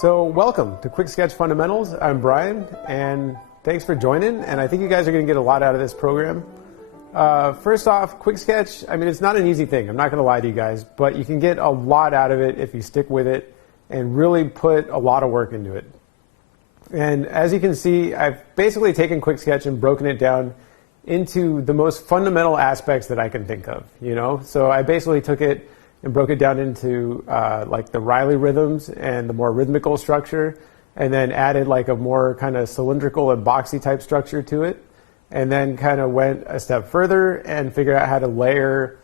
So welcome to Quick Sketch Fundamentals. I'm Brian, and thanks for joining. And I think you guys are going to get a lot out of this program. First off, Quick Sketch, I mean, it's not an easy thing. I'm not going to lie to you guys, but you can get a lot out of it if you stick with it and really put a lot of work into it. And as you can see, I've basically taken Quick Sketch and broken it down into the most fundamental aspects that I can think of, you know? So I basically took it and broke it down into like the Riley rhythms and the more rhythmical structure, and then added like a more kind of cylindrical and boxy type structure to it, and then kind of went a step further and figured out how to layer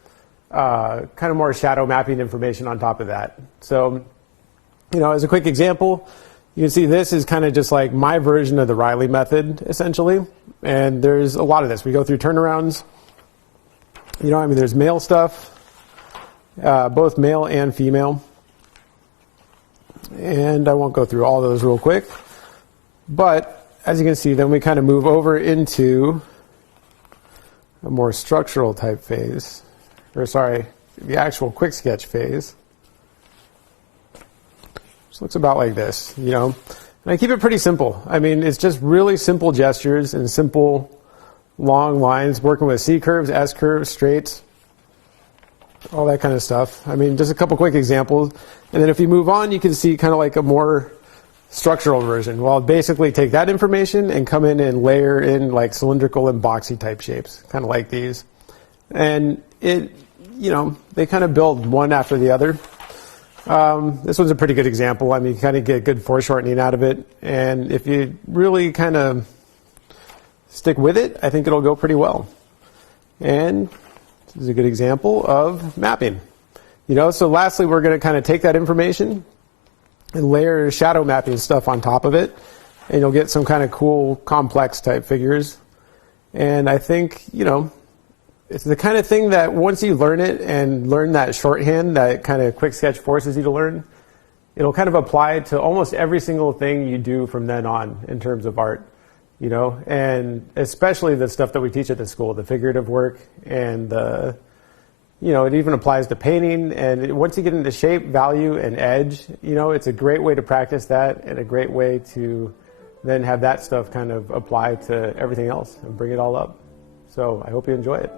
kind of more shadow mapping information on top of that. So, you know, as a quick example, you can see this is kind of just like my version of the Riley method, essentially. And there's a lot of this. We go through turnarounds. You know, I mean, there's male stuff, both male and female. And I won't go through all those real quick. But as you can see, then we kind of move over into a more structural type phase. Or sorry, the actual quick sketch phase. Which looks about like this, you know. And I keep it pretty simple. I mean, it's just really simple gestures and simple long lines, working with C curves, S curves, straights, all that kind of stuff. I mean, just a couple quick examples. And then if you move on, you can see kind of like a more structural version. Well, I'll basically take that information and come in and layer in like cylindrical and boxy type shapes, kind of like these. And it, you know, they kind of build one after the other. This one's a pretty good example. I mean, you kind of get good foreshortening out of it. And if you really kind of stick with it, I think it'll go pretty well. And this is a good example of mapping. You know, so lastly, we're going to kind of take that information and layer shadow mapping stuff on top of it. And you'll get some kind of cool, complex type figures. And I think, you know, it's the kind of thing that once you learn it and learn that shorthand that kind of Quick Sketch forces you to learn, it'll kind of apply to almost every single thing you do from then on in terms of art, you know, and especially the stuff that we teach at the school, the figurative work and the, you know, it even applies to painting. And once you get into shape, value, and edge, you know, it's a great way to practice that and a great way to then have that stuff kind of apply to everything else and bring it all up. So I hope you enjoy it.